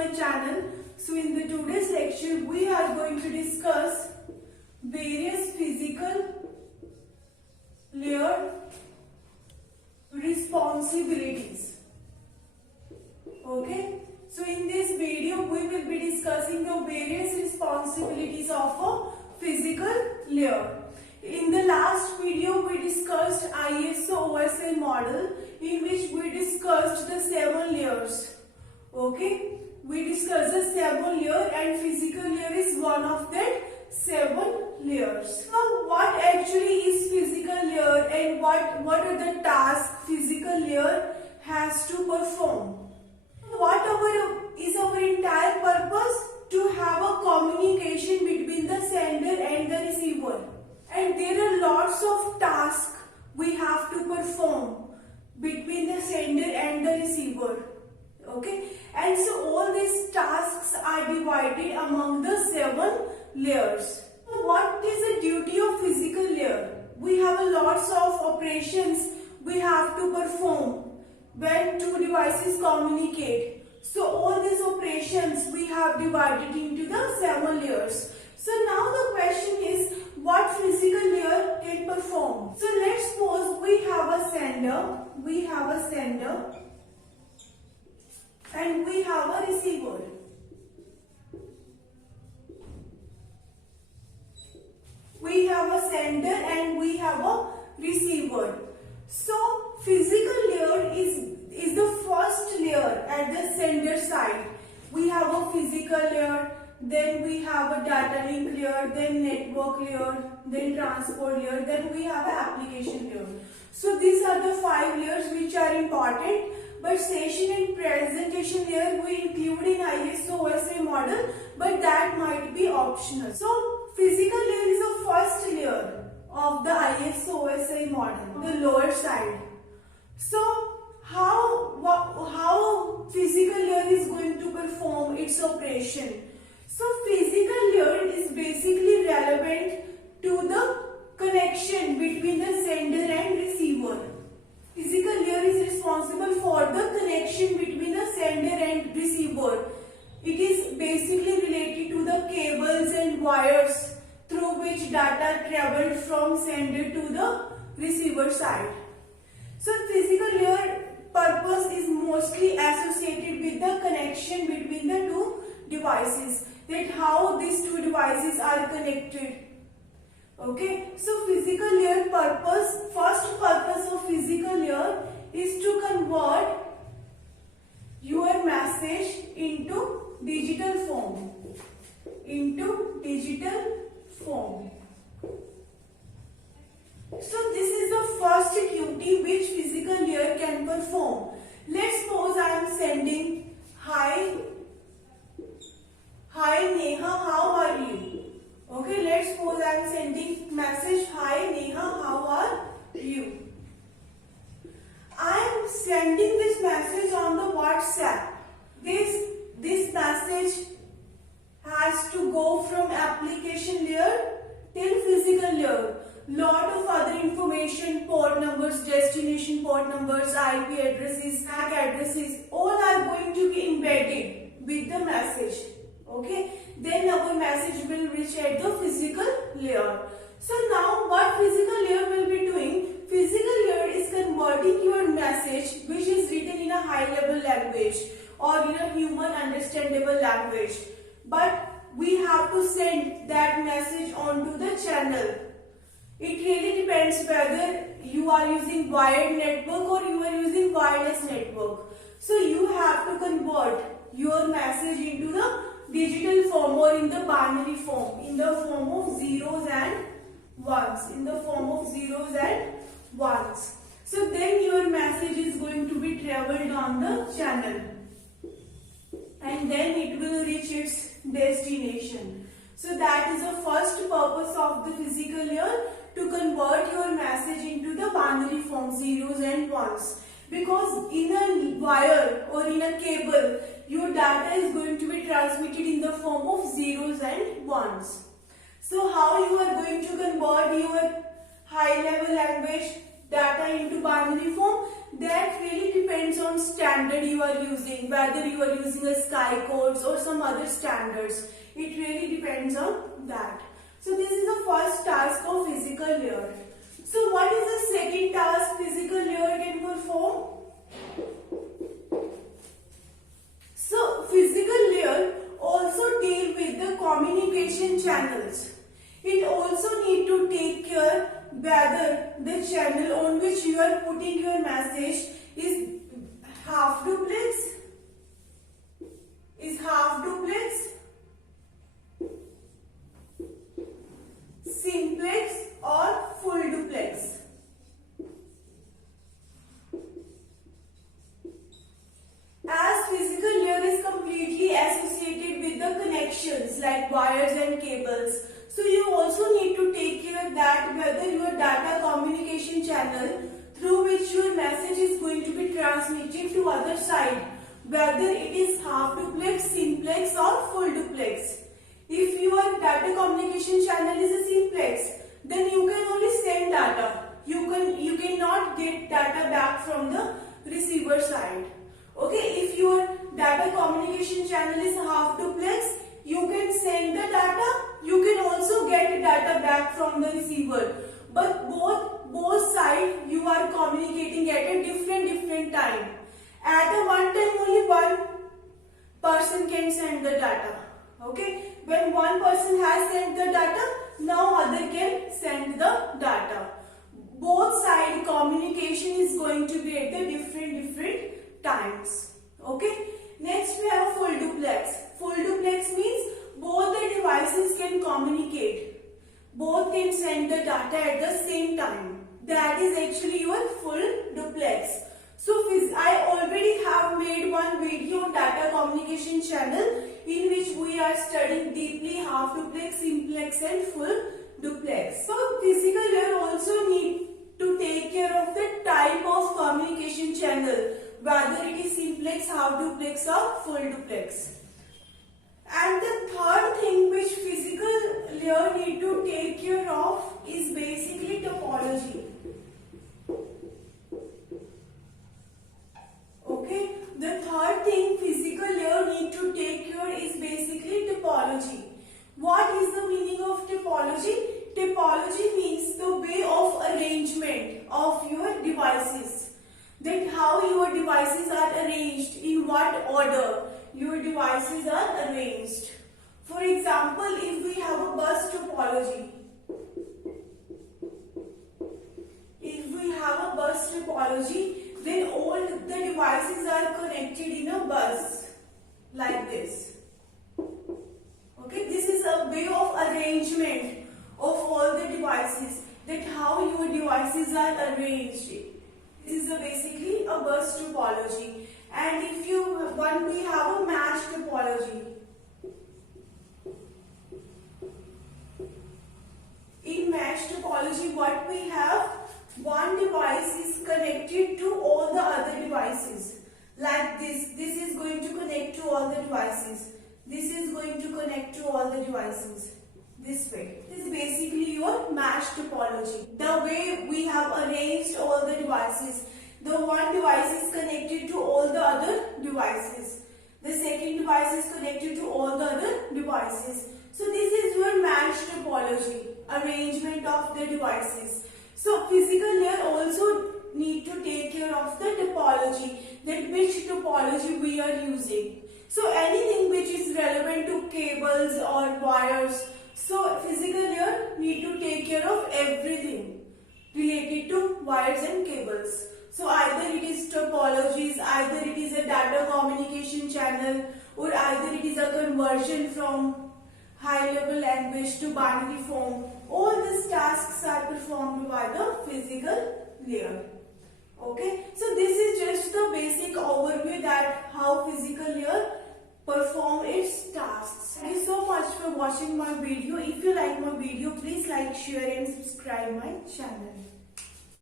my channel. So in the today's lecture we are going to discuss various physical layer responsibilities. Okay, so in this video we will be discussing the various responsibilities of a physical layer. In the last video we discussed ISO OSI model, in which we discussed the 7 layers. Okay, we discussed the 7 layer and physical layer is one of that 7 layers. So what actually is physical layer and what are the tasks physical layer has to perform? What is our entire purpose? To have a communication between the sender and the receiver. And there are lots of tasks we have to perform between the sender and the receiver. Okay, and so all these tasks are divided among the 7 layers. What is the duty of physical layer? We have a lots of operations we have to perform when two devices communicate. So all these operations we have divided into the 7 layers. So now the question is, what physical layer can perform? So let's suppose we have a sender, and we have a receiver. We have a sender and we have a receiver. So physical layer is the first layer at the sender side. We have a physical layer, then we have a data link layer, then network layer, then transport layer, then we have an application layer. So these are the 5 layers which are important, but session and presentation layer we include in ISO OSI model, but that might be optional. So physical layer is the first layer of the ISO OSI model, the lower side. So how physical layer is going to perform its operation? So physical layer is basically relevant to the connection between the sender and receiver. Physical layer is responsible for the connection between the sender and receiver. It is basically related to the cables and wires through which data traveled from sender to the receiver side. So physical layer purpose is mostly associated with the connection between the two devices, that how these two devices are connected. Okay, so physical layer purpose, first purpose of physical layer is to convert your message into digital form. So this is the first duty which physical layer can perform. Let's suppose I am sending hi Neha, how are you? Okay, let's suppose I am sending message, hi Neha, how are you? I am sending this message on the WhatsApp. This message has to go from application layer till physical layer. Lot of other information, port numbers, destination port numbers, IP addresses, MAC addresses, all are going to be embedded with the message. Okay, then our message will reach at the physical layer. So now what physical layer will be doing? Physical layer is converting your message which is written in a high level language or in a human understandable language. But we have to send that message onto the channel. It really depends whether you are using wired network or you are using wireless network. So you have to convert your message into the digital form or in the binary form, in the form of zeros and ones. So then your message is going to be traveled on the channel and then it will reach its destination. So that is the first purpose of the physical layer, to convert your message into the binary form, zeros and ones. Because in a wire or in a cable, your data is going to be transmitted in the form of zeros and ones. So how you are going to convert your high level language data into binary form, that really depends on standard you are using, whether you are using a Sky Codes or some other standards. It really depends on that. So this is the first task of physical layer. So what is the second task physical layer can perform? So physical layer also deal with the communication channels. It also need to take care whether the channel on which you are putting your message is half duplex, simplex or full duplex. As physical layer is completely associated with the connections like wires and cables, so you also need to take care that whether your data communication channel through which your message is going to be transmitted to other side, whether it is half duplex, simplex or full duplex. If your data communication channel is a simplex, then you can only send data. You cannot get data back from the receiver side. Okay, if your data communication channel is half duplex, you can send the data, you can also get data back from the receiver. But both sides you are communicating at a different time. At a one time only one person can send the data. Okay, when one person has sent the data, now other can send the data. Both side communication is going to be at the different times. Okay, next we have a full duplex. Full duplex means both the devices can communicate. Both can send the data at the same time. That is actually your full duplex. So I already have made one video on data communication channel in which we are studying deeply half duplex, simplex and full duplex. So physical layer also need to take care of the type of communication channel, whether it is simplex, half duplex or full duplex. And the third thing which physical layer need to take care of is basically topology. Okay, the third thing physical layer need to take care is basically topology. What is the meaning of topology? Topology means the way of arrangement of your devices. That how your devices are arranged, in what order your devices are arranged. For example, if we have a bus topology, then all the devices are connected in a bus like this. Okay, this is a way of arrangement of all the devices, that how your devices are arranged. This is basically a bus topology. And if we have a mesh topology. In mesh topology, what we have, one device is connected to all the other devices. Like this is going to connect to all the devices. This is going to connect to all the devices. This way. This is basically your mesh topology. The way we have arranged all the devices. The one device is connected to all the other devices. The second device is connected to all the other devices. So this is your mesh topology, arrangement of the devices. So physical layer also need to take care of the topology, that which topology we are using. So anything which is relevant to cables or wires, so physical layer need to take care of everything related to wires and cables. So either it is topologies, either it is a data communication channel, or either it is a conversion from high level language to binary form. All these tasks are performed by the physical layer. Okay, so this is just the basic overview that how physical layer perform its tasks. Thank you so much for watching my video. If you like my video, please like, share and subscribe my channel.